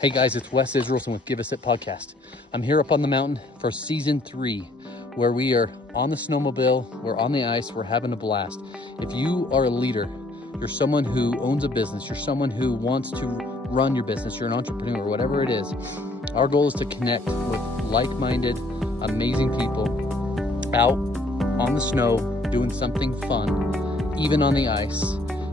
Hey guys, it's Wes Israelson with Give Us It Podcast. I'm here up on the mountain for season 3, where we are on the snowmobile, we're on the ice, we're having a blast. If you are a leader, you're someone who owns a business, you're someone who wants to run your business, you're an entrepreneur, whatever it is, our goal is to connect with like-minded, amazing people out on the snow, doing something fun, even on the ice.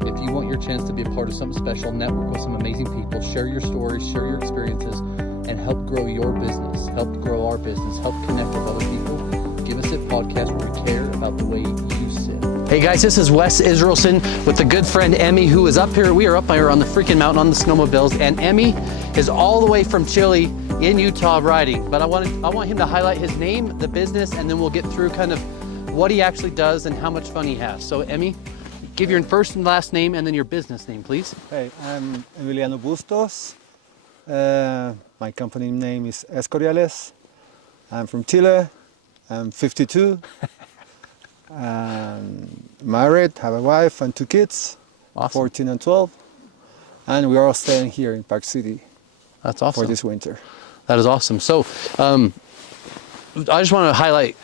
If you want your chance to be a part of something special, network with some amazing people, share your stories, share your experiences, and help grow your business, help grow our business, help connect with other people. Give Us It Podcast, where we care about the way you sit. Hey guys, this is Wes Israelson with a good friend Emmy, who is up here. We are up here on the freaking mountain on the snowmobiles, and Emmy is all the way from Chile in Utah riding. But I want him to highlight his name, the business, and then we'll get through kind of what he actually does and how much fun he has. So Emmy, give your first and last name and then your business name, please. Hey, I'm Emiliano Bustos. My company name is Escoriales. I'm from Chile. I'm 52. I'm married, have a wife and 2 kids, awesome. 14 and 12. And we are all staying here in Park City. That's awesome. For this winter. That is awesome. So I just want to highlight,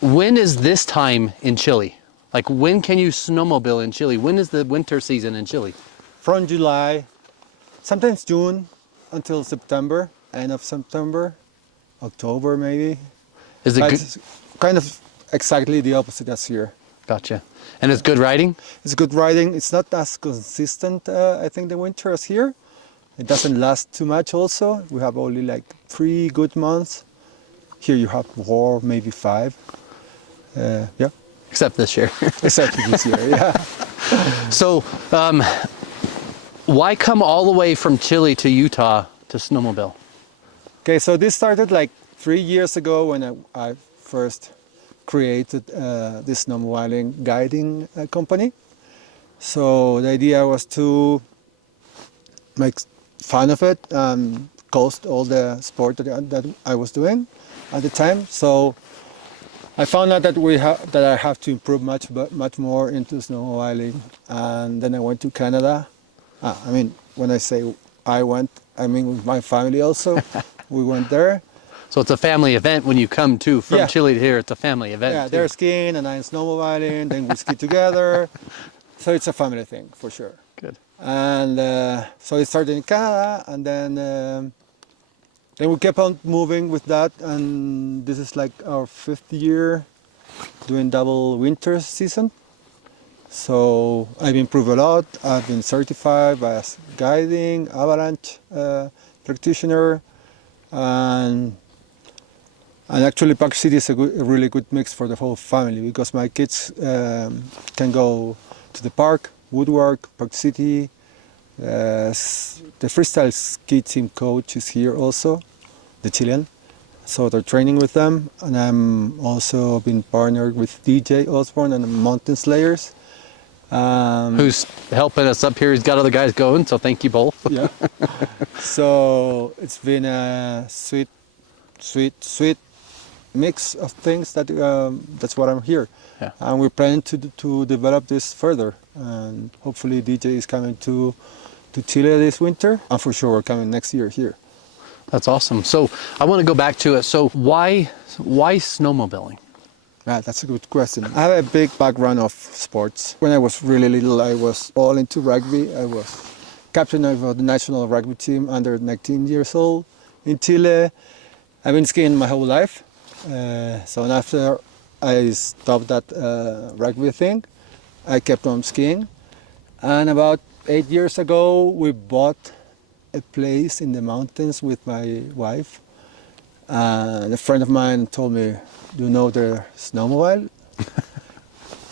when is this time in Chile? Like, when can you snowmobile in Chile? When is the winter season in Chile? From July, sometimes June, until September, end of September, October maybe. Is it good? It's kind of exactly the opposite as here. Gotcha. And it's good riding? It's good riding. It's not as consistent, I think, the winter as here. It doesn't last too much also. We have only like 3 good months. Here you have 4, maybe 5. Yeah. Except this year. Except this year, yeah. So, why come all the way from Chile to Utah to snowmobile? Okay, so this started like 3 years ago when I first created this snowmobiling guiding company. So the idea was to make fun of it and coast all the sport that I was doing at the time. So I found out that I have to improve much more into snowmobiling, and then I went to Canada. I mean, when I say I went, I mean with my family also. We went there. So it's a family event when you come from Chile to here. It's a family event. Yeah, they're skiing and I'm snowmobiling. Then we ski together. So it's a family thing for sure. Good. And so it started in Canada, and then we kept on moving with that, and this is like our 5th year doing double winter season. So I've improved a lot. I've been certified as guiding, avalanche practitioner, and actually Park City is a really good mix for the whole family, because my kids can go to the park, Woodwork, Park City. The freestyle ski team coach is here also, the Chilean. So they're training with them, and I'm also been partnered with DJ Osborne and the Mountain Slayers. Who's helping us up here. He's got other guys going, so thank you both. Yeah. So it's been a sweet mix of things that's what I'm here. Yeah. And we're planning to develop this further, and hopefully DJ is coming to Chile this winter, and for sure we're coming next year here. That's awesome. So I want to go back to it. So why snowmobiling? Yeah, that's a good question. I have a big background of sports. When I was really little, I was all into rugby. I was captain of the national rugby team under 19 years old in Chile. I've been skiing my whole life. So after I stopped that rugby thing, I kept on skiing. And about 8 years ago, we bought a place in the mountains with my wife. And a friend of mine told me, "Do you know the snowmobile?"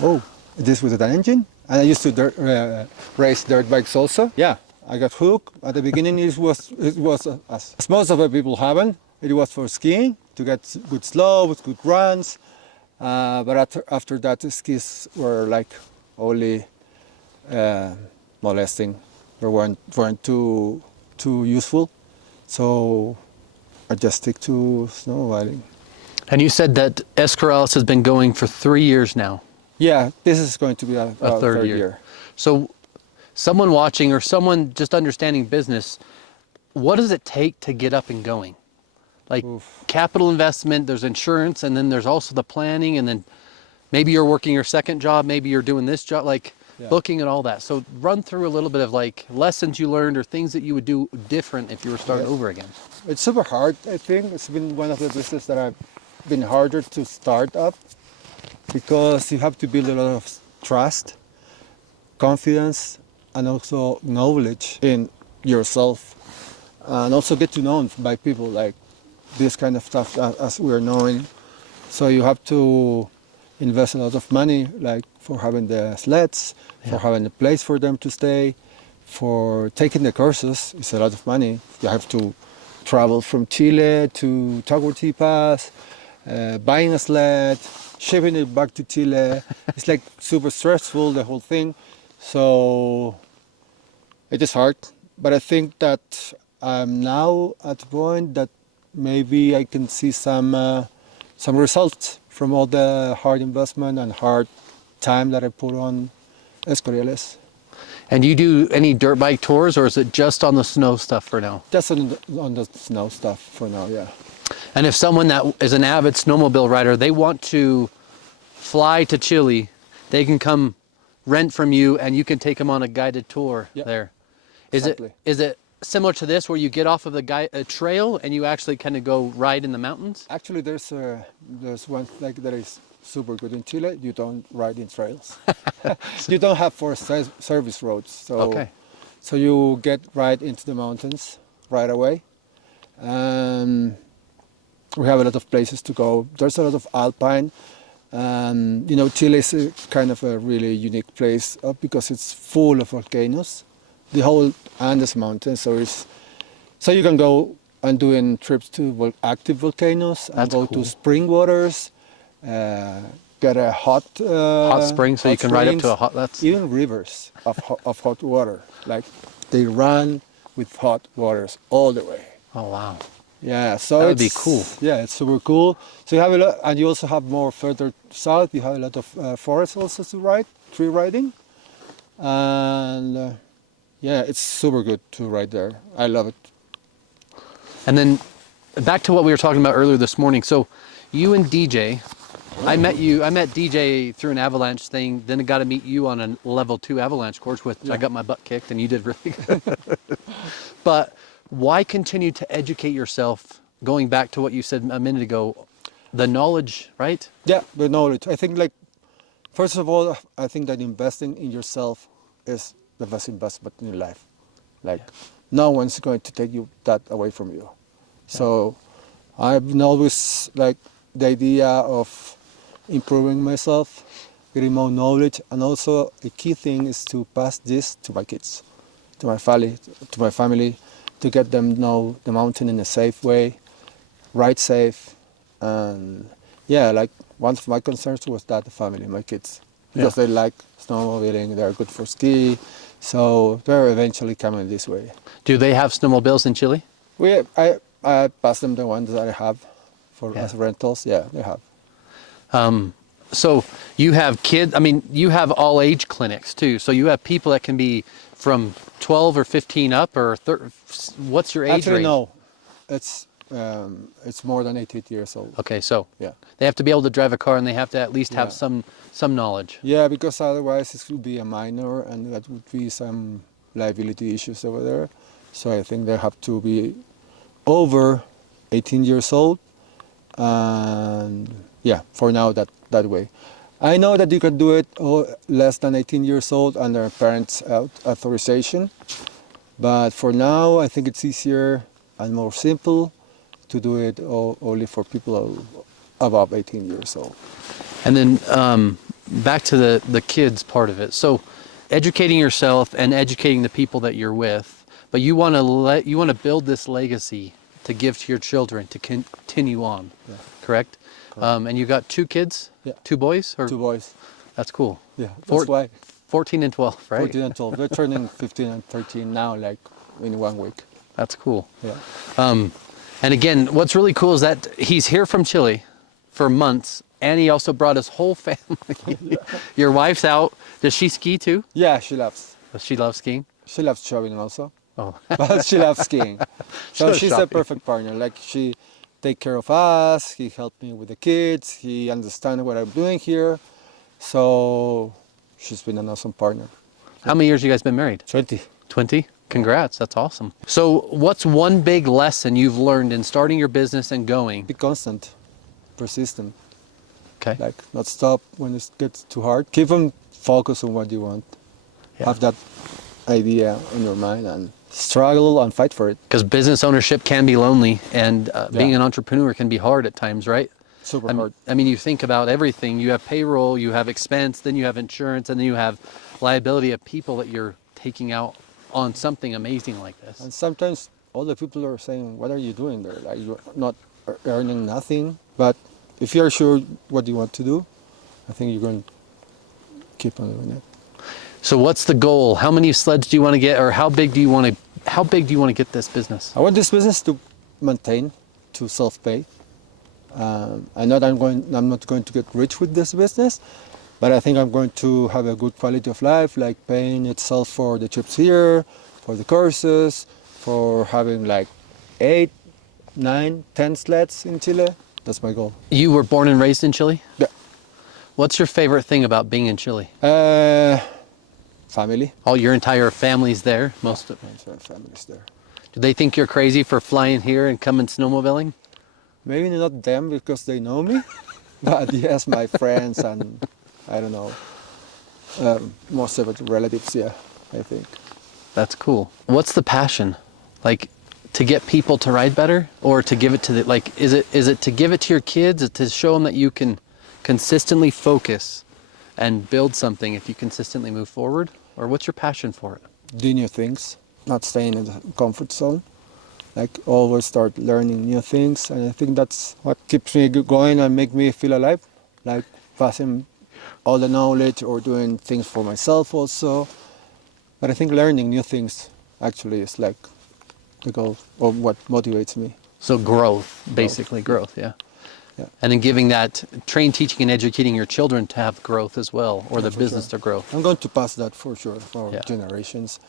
Oh, this with an engine? And I used to race dirt bikes also. Yeah, I got hooked. At the beginning, it was as most of the people haven't. It was for skiing, to get good slopes, good runs. But after that, the skis were like only molesting. They weren't too useful. So I just stick to snowmobiling. And you said that Escoriales has been going for 3 years now. Yeah, this is going to be a third year. So someone watching or someone just understanding business, what does it take to get up and going? Like Oof. capital investment, there's insurance, and then there's also the planning, and then maybe you're working your second job, maybe you're doing this job, like Yeah. booking and all that. So run through a little bit of like lessons you learned or things that you would do different if you were starting Yes. over again. It's super hard, I think. It's been one of the businesses that have been harder to start up because you have to build a lot of trust, confidence, and also knowledge in yourself. And also get to know by people like this kind of stuff as we're knowing. So you have to invest a lot of money, like for having the sleds, for having a place for them to stay, for taking the courses. It's a lot of money. You have to travel from Chile to Pass, buying a sled, shipping it back to Chile. It's like super stressful, the whole thing. So it is hard, but I think that I'm now at the point that maybe I can see some results from all the hard investment and hard time that I put on Escoriales. And you do any dirt bike tours, or is it just on the snow stuff for now? Just on the snow stuff for now, yeah. And if someone that is an avid snowmobile rider, they want to fly to Chile, they can come rent from you and you can take them on a guided tour there. Exactly. Is it similar to this where you get off of a trail and you actually kind of go ride in the mountains? Actually, there's one like that is super good in Chile. You don't ride in trails. You don't have forest service roads. So you get right into the mountains right away. We have a lot of places to go. There's a lot of alpine. Chile is a kind of a really unique place because it's full of volcanoes. The whole Andes Mountains. So you can go and doing trips to active volcanoes and go to spring waters, get a hot spring, so you can ride up to a hot. Even rivers of hot water, like they run with hot waters all the way. Oh wow! Yeah, so that would be cool. Yeah, it's super cool. So you have a lot, and you also have more further south. You have a lot of forests also to ride, tree riding, and yeah, it's super good to ride there. I love it. And then back to what we were talking about earlier this morning. So you and DJ, I met DJ through an avalanche thing, then I got to meet you on a level 2 avalanche course, which I got my butt kicked and you did really good. But why continue to educate yourself, going back to what you said a minute ago, the knowledge, right? Yeah, the knowledge. I think first of all, I think that investing in yourself is the best investment in your life. No one's going to take that away from you. So I've been always the idea of improving myself, getting more knowledge, and also a key thing is to pass this to my kids, to my family, to get them know the mountain in a safe way, ride safe, and one of my concerns was that the family, my kids, because they like snowmobiling, they're good for ski. So they're eventually coming this way. Do they have snowmobiles in Chile? I pass them the ones that I have as rentals. Yeah, they have. So you have kids, you have all age clinics too. So you have people that can be from 12 or 15 up or what's your age Actually, range? no, it's more than 18 years old. Okay, so they have to be able to drive a car and they have to at least have some knowledge. Yeah, because otherwise it would be a minor and that would be some liability issues over there. So I think they have to be over 18 years old. And for now that way. I know that you can do it less than 18 years old under parents' authorization. But for now, I think it's easier and more simple to do it only for people above 18 years old. And then back to the kids part of it. So educating yourself and educating the people that you're with, but you want to build this legacy to give to your children to continue on, correct? And you got 2 kids, 2 boys? Or? 2 boys. That's cool. Yeah, that's why. 14 and 12, right? 14 and 12. They're turning 15 and 13 now, in 1 week. That's cool. Yeah. And again, what's really cool is that he's here from Chile for months, and he also brought his whole family. Your wife's out. Does she ski too? Yeah, she loves. Does she love skiing? She loves traveling also. Oh, but she loves skiing. So loves she's a shopping. perfect partner. Like she take care of us. He helped me with the kids. He understands what I'm doing here. So she's been an awesome partner. how many years you guys been married? 20. 20? Congrats, that's awesome. So what's one big lesson you've learned in starting your business and going? Be constant, persistent. Okay. Like not stop when it gets too hard. Keep on focus on what you want. Yeah. Have that idea in your mind and struggle and fight for it. Because business ownership can be lonely, and being Yeah. an entrepreneur can be hard at times, right? Super hard. I mean, you think about everything. You have payroll, you have expense, then you have insurance, and then you have liability of people that you're taking out on something amazing like this. And sometimes all the people are saying, "What are you doing there? Like you're not earning nothing." But if you're sure what you want to do, I think you're going to keep on doing it. So what's the goal? How many sleds do you want to get, or how big do you want to get this business? I want this business to maintain, to self-pay. I know that I'm not going to get rich with this business, but I think I'm going to have a good quality of life, like paying itself for the trips here, for the courses, for having like 8, 9, 10 sleds in Chile. That's my goal. You were born and raised in Chile? Yeah. What's your favorite thing about being in Chile? Family. All your entire family's there, most of. My entire family's there. Do they think you're crazy for flying here and coming snowmobiling? Maybe not them because they know me, but yes, my friends and I don't know, most of it relatives. Yeah, I think. That's cool. What's the passion? Like to get people to ride better, or to give it to the, like, is it to give it to your kids, to show them that you can consistently focus and build something if you consistently move forward? Or what's your passion for it? Do new things, not staying in the comfort zone. Like always start learning new things, and I think that's what keeps me going and make me feel alive. Like passing all the knowledge or doing things for myself also. But I think learning new things actually is like the goal or what motivates me. So growth, basically growth, yeah. Yeah. And then giving that, teaching and educating your children to have growth as well, or the for business sure. to grow. I'm going to pass that for sure for Yeah. generations.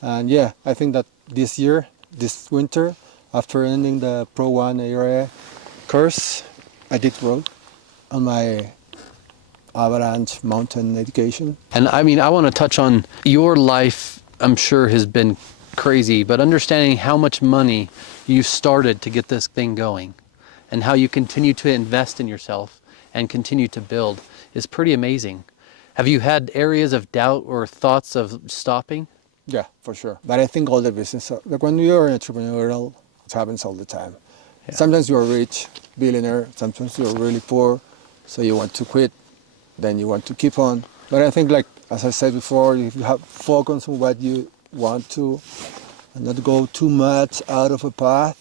And yeah, I think that this year, this winter, after ending the Pro 1 area course, I did well on my avalanche mountain education. And I mean, I want to touch on your life, I'm sure has been crazy, but understanding how much money you started to get this thing going and how you continue to invest in yourself and continue to build is pretty amazing. Have you had areas of doubt or thoughts of stopping? Yeah, for sure. But I think all the business, like when you're entrepreneurial, it happens all the time. Yeah. Sometimes you're rich, billionaire, sometimes you're really poor, so you want to quit, then you want to keep on. But I think, like, as I said before, if you have focus on what you want to and not go too much out of a path,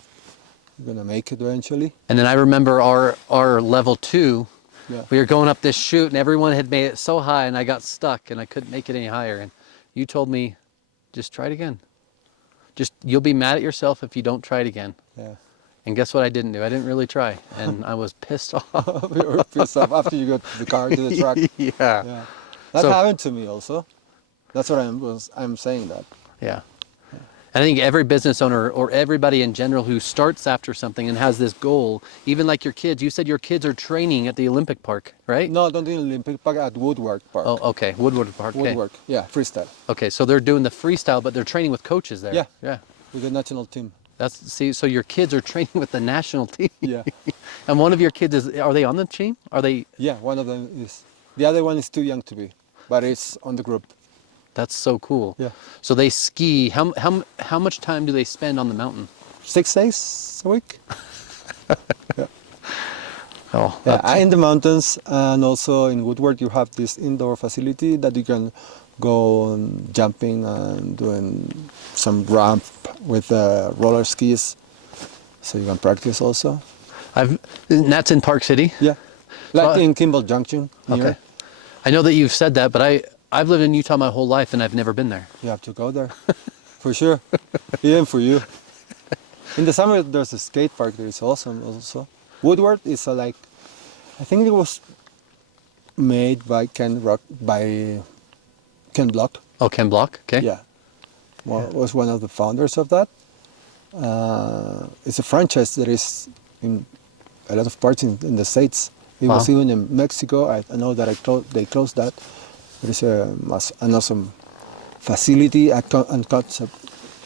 you're gonna make it eventually. And then I remember our level 2, Yeah. we were going up this chute and everyone had made it so high and I got stuck and I couldn't make it any higher. And you told me, just try it again. You'll be mad at yourself if you don't try it again. Yeah. And guess what I didn't do? I didn't really try. And I was pissed off. You were pissed off after you got to the car, to the truck. Yeah. Yeah. That So- happened to me also. That's what I'm saying that. Yeah. I think every business owner or everybody in general who starts after something and has this goal, even like your kids, you said your kids are training at the Olympic Park, right? No, don't do Olympic Park, at Woodward Park. Oh, okay. Woodward Park. Okay. Woodwork, yeah, freestyle. Okay, so they're doing the freestyle, but they're training with coaches there. Yeah. Yeah. With the national team. So your kids are training with the national team. Yeah. And one of your kids are they on the team? Are they? Yeah, one of them is. The other one is too young to be, but it's on the group. That's so cool. Yeah. So they ski. How much time do they spend on the mountain? 6 days a week. Oh, Yeah, in the mountains, and also in Woodward, you have this indoor facility that you can go on jumping and doing some ramp with roller skis, so you can practice also. and that's in Park City. Yeah, like So- in Kimball Junction. Here. Okay. I know that you've said that, but I've lived in Utah my whole life and I've never been there. You have to go there, for sure, even for you. In the summer, there's a skate park there. It's awesome also. Woodward is like, I think it was made by Ken Block. Oh, Ken Block. Okay. Yeah. was one of the founders of that. It's a franchise that is in a lot of parts in the States. It was even in Mexico. I know that they closed that. It is an awesome facility and concept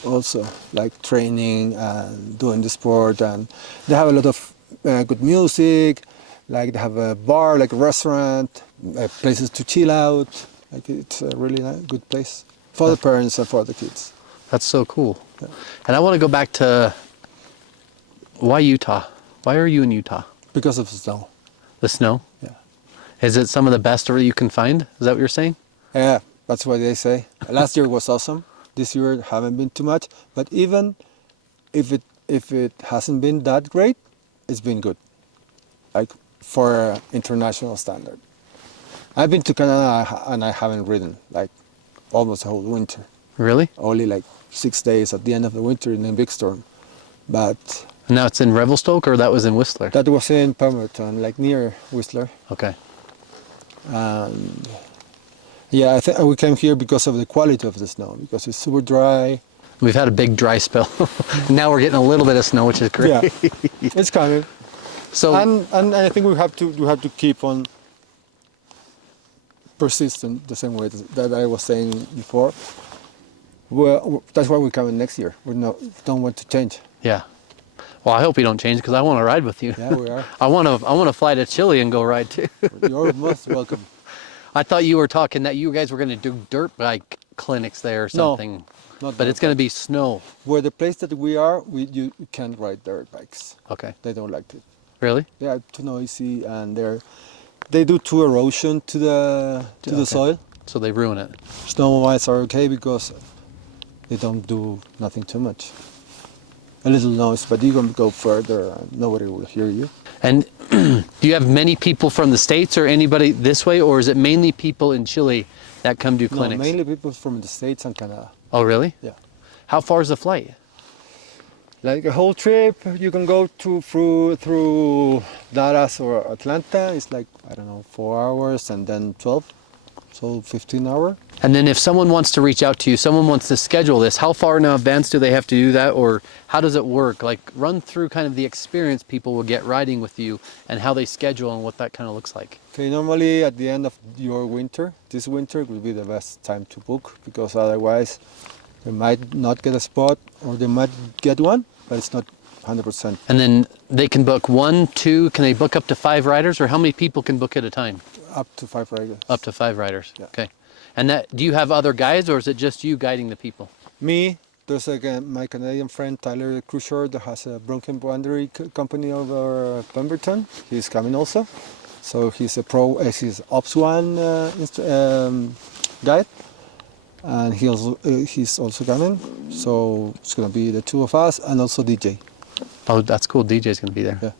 also, like training and doing the sport. And they have a lot of good music. Like they have a bar, like a restaurant, places to chill out. Like it's a really good place for the parents and for the kids. That's so cool. Yeah. And I want to go back to why Utah? Why are you in Utah? Because of the snow. The snow? Yeah. Is it some of the best you can find? Is that what you're saying? Yeah, that's what they say. Last year was awesome. This year haven't been too much. But even if it hasn't been that great, it's been good. Like for international standard. I've been to Canada and I haven't ridden like almost the whole winter. Really? Only like 6 days at the end of the winter in a big storm. But now it's in Revelstoke, or that was in Whistler? That was in Palmerton, like near Whistler. Okay. Yeah, I think we came here because of the quality of the snow, because it's super dry. We've had a big dry spell. Now we're getting a little bit of snow, which is great. Yeah, it's coming. So and I think we have to keep on persistent the same way that I was saying before. Well, that's why we're coming next year. Don't want to change. Yeah. Well, I hope you don't change, because I want to ride with you. Yeah, we are. I want to fly to Chile and go ride too. You're most welcome. I thought you were talking that you guys were going to do dirt bike clinics there or something. No, but it's going to be snow. Where the place that we are, you can't ride dirt bikes. Okay. They don't like it. Really? Yeah, too noisy, and they do too erosion to the soil. So they ruin it. Snowmobiles are okay because they don't do nothing too much. A little noise, but you can go further and nobody will hear you. And do you have many people from the States or anybody this way, or is it mainly people in Chile that come do clinics? No, mainly people from the States and Canada. Oh, really? Yeah. How far is the flight? Like a whole trip, you can go through Dallas or Atlanta. It's like, I don't know, 4 hours and then 12, so 15 hours. And then if someone wants to reach out to you, someone wants to schedule this, how far in advance do they have to do that, or how does it work? Like, run through kind of the experience people will get riding with you and how they schedule and what that kind of looks like. Okay, normally at the end of your winter, this winter will be the best time to book, because otherwise they might not get a spot, or they might get one, but it's not 100%. And then they can book 1, 2, can they book up to 5 riders, or how many people can book at a time? Up to 5 riders. Up to 5 riders, yeah. Okay. And do you have other guides, or is it just you guiding the people? Me, there's my Canadian friend Tyler Crusher that has a broken boundary company over Pemberton. He's coming also. So he's a he's Ops One guide, and he's also coming. So it's gonna be the two of us and also DJ. Oh, that's cool. DJ's gonna be there. Yeah.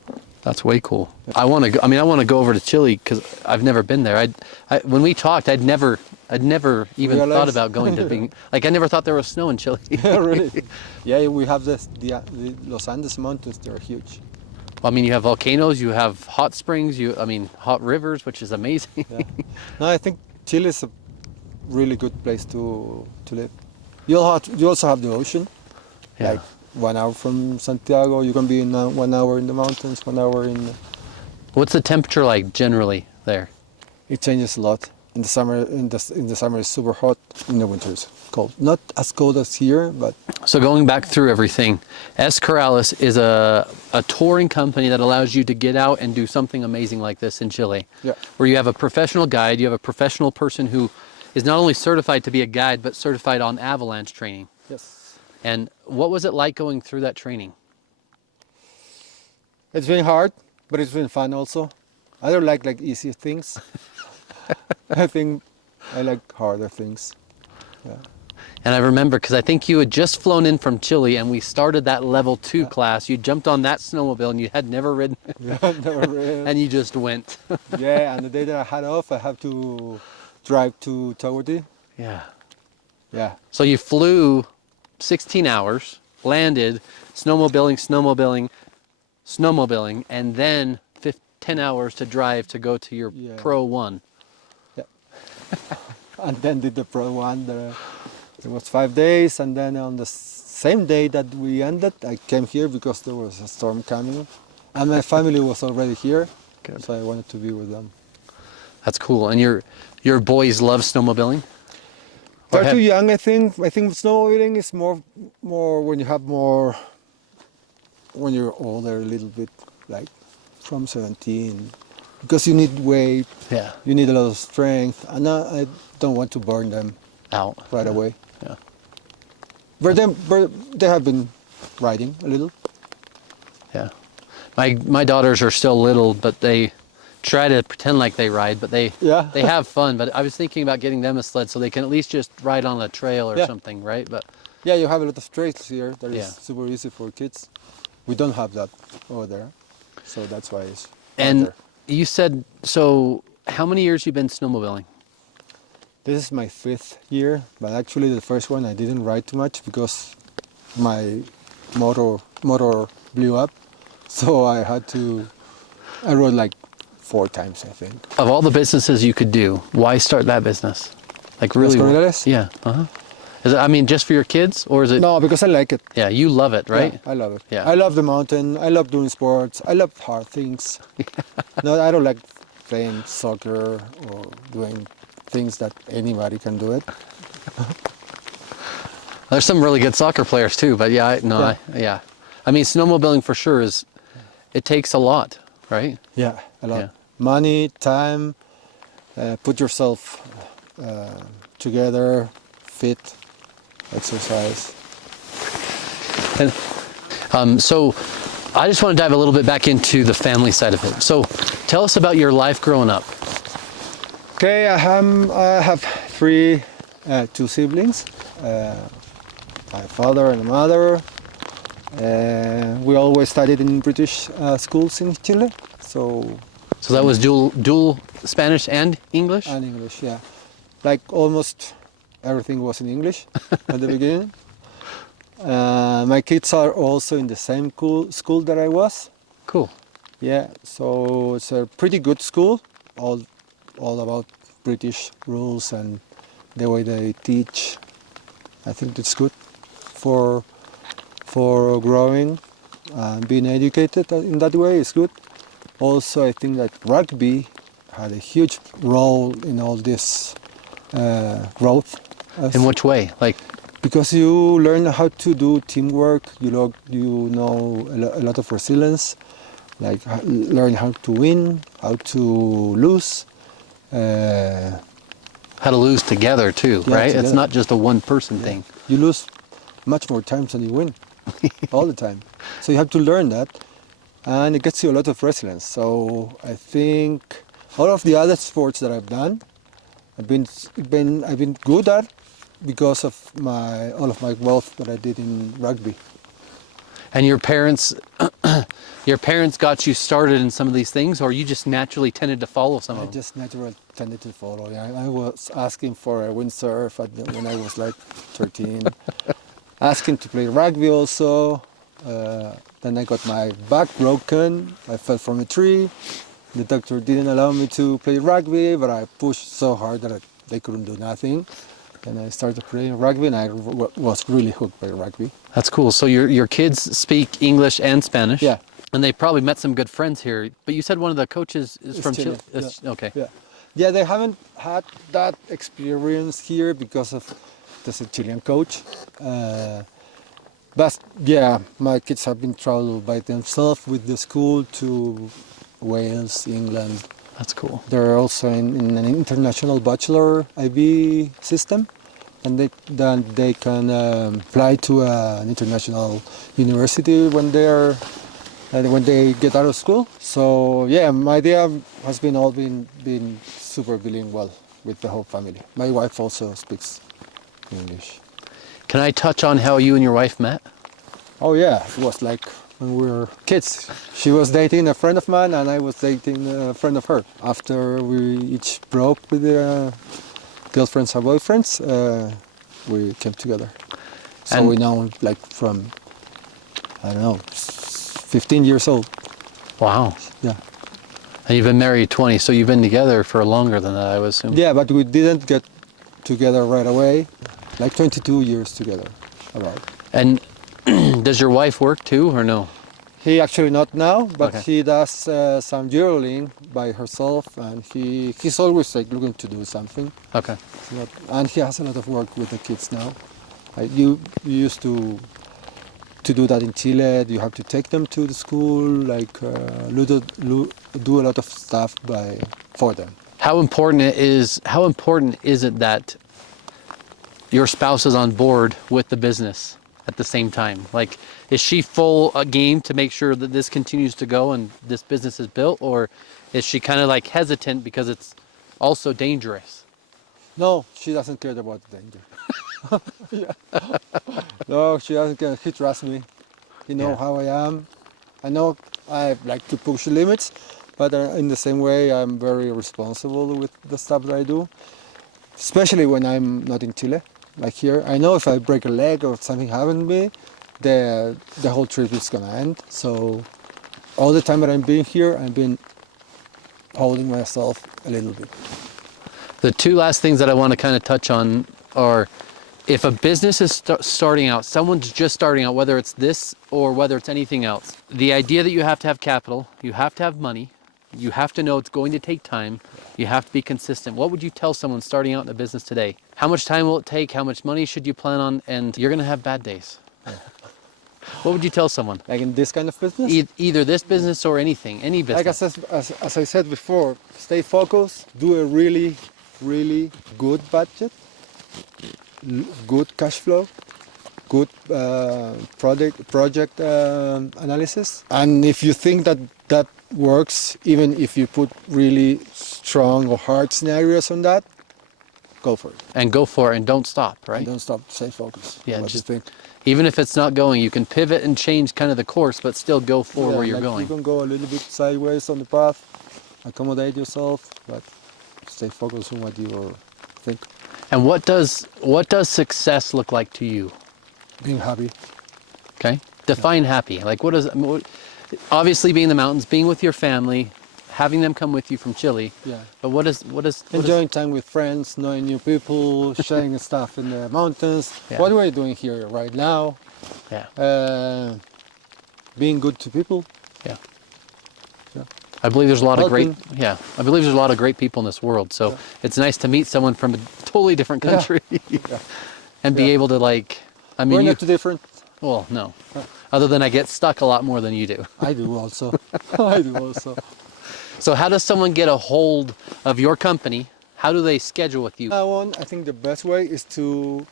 That's way cool. I want to go. I mean, I want to go over to Chile because I've never been there. When we talked, I'd never even thought about going to being like I never thought there was snow in Chile. Yeah, really? Yeah, we have the Los Andes mountains. They're huge. Well, I mean, you have volcanoes, you have hot springs, hot rivers, which is amazing. Yeah. No, I think Chile is a really good place to live. You also have the ocean. Yeah. Like 1 hour from Santiago, you can be in 1 hour in the mountains, 1 hour in. What's the temperature like generally there? It changes a lot. In the summer, it's super hot. In the winter, it's cold. Not as cold as here, but. So going back through everything, Escoriales is a touring company that allows you to get out and do something amazing like this in Chile. Yeah. Where you have a professional guide, you have a professional person who is not only certified to be a guide, but certified on avalanche training. Yes. And what was it like going through that training? It's been hard, but it's been fun also. I don't like easy things. I think I like harder things. Yeah. And I remember, because I think you had just flown in from Chile and we started that level 2 class. You jumped on that snowmobile and you had never ridden. Yeah, never ridden. And you just went. Yeah, and the day that I had off, I have to drive to Tahuati. Yeah. Yeah. So you flew 16 hours, landed, snowmobiling, and then 10 hours to drive to go to your Pro 1. Yeah. And then did the Pro 1. It was 5 days, and then on the same day that we ended, I came here because there was a storm coming, and my family was already here, Good. so I wanted to be with them. That's cool. And your boys love snowmobiling? Or They're too young, I think. I think snowmobiling is more when you have more, when you're older, a little bit, like from 17, because you need weight, Yeah. you need a lot of strength, and I don't want to burn them Out. right Yeah. away. Yeah. But they have been riding a little. Yeah. My daughters are still little, but they try to pretend like they ride, but they Yeah. they have fun. But I was thinking about getting them a sled so they can at least just ride on a trail or Yeah. something, right? But Yeah, you have a lot of trails here that is Yeah. super easy for kids. We don't have that over there, so that's why it's and harder. you said, so how many years you been snowmobiling? This is my 5th year, but actually the first one I didn't ride too much because my motor blew up, so I rode like 4 times, I think. Of all the businesses you could do, why start that business? Like really? Escoriales? Yeah. Uh-huh. Is it, I mean, just for your kids, or is it? No, because I like it. Yeah, you love it, right? Yeah, I love it. Yeah. I love the mountain. I love doing sports. I love hard things. No, I don't like playing soccer or doing things that anybody can do it. There's some really good soccer players too, but yeah, yeah. I mean, snowmobiling for sure it takes a lot, right? Yeah, a lot. Yeah. Money, time, put yourself together, fit, exercise. And so I just want to dive a little bit back into the family side of it. So tell us about your life growing up. Okay, I have two siblings, my father and mother. We always studied in British schools in Chile, so So that was dual Spanish and English? and English, yeah. Like almost everything was in English at the beginning. My kids are also in the same school that I was. Cool. Yeah, so it's a pretty good school, all about British rules and the way they teach. I think it's good for growing and being educated in that way is good. Also, I think that rugby had a huge role in all this growth. In which way? Like, Because you learn how to do teamwork, you know a lot of resilience, like learn how to win, how to lose. how to lose together too, Yeah, right? It's together. not just a one-person thing. You lose much more times than you win, all the time. So you have to learn that, and it gets you a lot of resilience. So I think all of the other sports that I've done, I've been good at because of all of my growth that I did in rugby. And your parents got you started in some of these things, or you just naturally tended to follow some I of them? just naturally tended to follow. I was asking for a windsurf when I was like 13, asking to play rugby also. Then I got my back broken. I fell from a tree. The doctor didn't allow me to play rugby, but I pushed so hard that they couldn't do nothing. And I started playing rugby, and I was really hooked by rugby. That's cool. So your kids speak English and Spanish? Yeah. And they probably met some good friends here. But you said one of the coaches is It's from Chile? yeah. Okay. Yeah, they haven't had that experience here because of there's a Chilean coach. But yeah, my kids have been traveled by themselves with the school to Wales, England. That's cool. They're also in an international bachelor IB system, and they can apply to an international university when they get out of school. So yeah, my idea has been super bilingual with the whole family. My wife also speaks English. Can I touch on how you and your wife met? Oh yeah, it was like when we were kids. She was dating a friend of mine and I was dating a friend of her. After we each broke with their girlfriends and boyfriends, we came together. So And- we know like from, I don't know, 15 years old. Wow. Yeah. And you've been married 20, so you've been together for longer than that, I would assume. Yeah, but we didn't get together right away. Like 22 years together, about. And does your wife work too, or no? He actually not now, but Okay. he does some journaling by herself, and he's always like looking to do something. Okay. And he has a lot of work with the kids now. You used to do that in Chile. You have to take them to the school, like do a lot of stuff for them. How important is it that your spouse is on board with the business at the same time? Like, is she full game to make sure that this continues to go and this business is built, or is she kind of like hesitant because it's also dangerous? No, she doesn't care about the danger. Yeah. No, she doesn't care. He trusts me. He knows how I am. I know I like to push the limits, but in the same way, I'm very responsible with the stuff that I do, especially when I'm not in Chile. Like here, I know if I break a leg or something happens to me, the whole trip is gonna end. So all the time that I'm being here, I've been holding myself a little bit. The two last things that I want to kind of touch on are, if a business is starting out, someone's just starting out, whether it's this or whether it's anything else, the idea that you have to have capital, you have to have money, you have to know it's going to take time, you have to be consistent. What would you tell someone starting out in a business today? How much time will it take? How much money should you plan on? And you're going to have bad days. What would you tell someone? Like in this kind of business? Either this business or anything, any business. Like as I said before, stay focused, do a really, really good budget, good cash flow, good project analysis. And if you think that works, even if you put really strong or hard scenarios on that, go for it. And go for it and don't stop, right? And don't stop, stay focused. Yeah, what just you think. Even if it's not going, you can pivot and change kind of the course, but still go for where you're going. You can go a little bit sideways on the path, accommodate yourself, but stay focused on what you think. And what does success look like to you? Being happy. Okay. Define happy. Like, obviously being in the mountains, being with your family, having them come with you from Chile. Yeah. But what is enjoying time with friends, knowing new people, sharing stuff in the mountains. Yeah. What we're doing here right now. Yeah. Being good to people. Yeah. Yeah. I believe there's a lot Helping. I believe there's a lot of great people in this world. So it's nice to meet someone from a totally different country and be able to, like, I mean, we're not too different. Well, no. Other than I get stuck a lot more than you do. I do also. I do also. So how does someone get a hold of your company? How do they schedule with you? I think the best way is to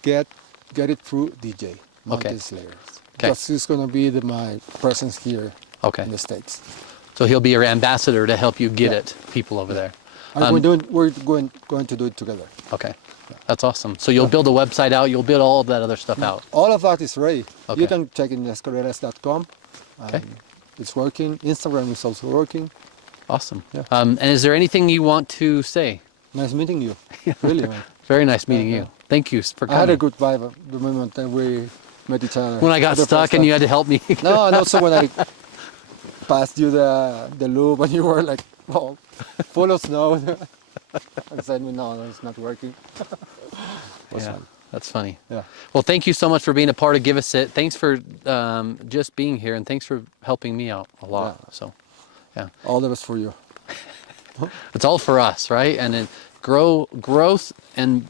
get it through DJ, Mountain Slayers. Okay. Because it's going to be my presence here in the States. So he'll be your ambassador to help you get it, people over there. And we're going to do it together. Okay. That's awesome. So you'll build a website out, you'll build all of that other stuff out. All of that is ready. Okay. You can check in escoriales.com. Okay. It's working. Instagram is also working. Awesome. Yeah. And is there anything you want to say? Nice meeting you. Really, man. Very nice meeting you. Thank you for coming. I had a good vibe at the moment that we met each other. When I got stuck and you had to help me. No, and also when I passed you the loop and you were like, oh, full of snow. And said, no, it's not working. Fun. That's funny. Yeah. Well, thank you so much for being a part of Give Us It. Thanks for just being here, and thanks for helping me out a lot. Yeah. So, yeah. All the best for you. It's all for us, right? And then growth and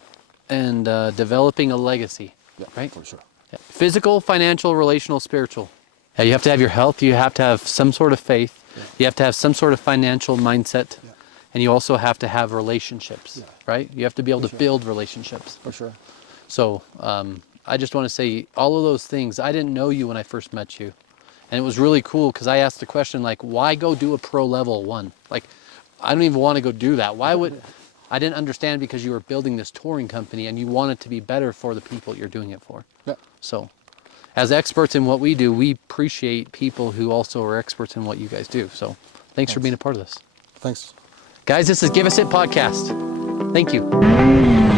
developing a legacy, right? For sure. Yeah. Physical, financial, relational, spiritual. Yeah, you have to have your health. You have to have some sort of faith. Yeah. You have to have some sort of financial mindset. Yeah. And you also have to have relationships, right? You have to be able to build relationships. For sure. So I just want to say all of those things. I didn't know you when I first met you. And it was really cool because I asked the question, like, why go do a pro level one? Like, I don't even want to go do that. Why would... I didn't understand, because you were building this touring company and you want it to be better for the people you're doing it for. Yeah. So as experts in what we do, we appreciate people who also are experts in what you guys do. So thanks for being a part of this. Thanks. Guys, this is Give Us It Podcast. Thank you.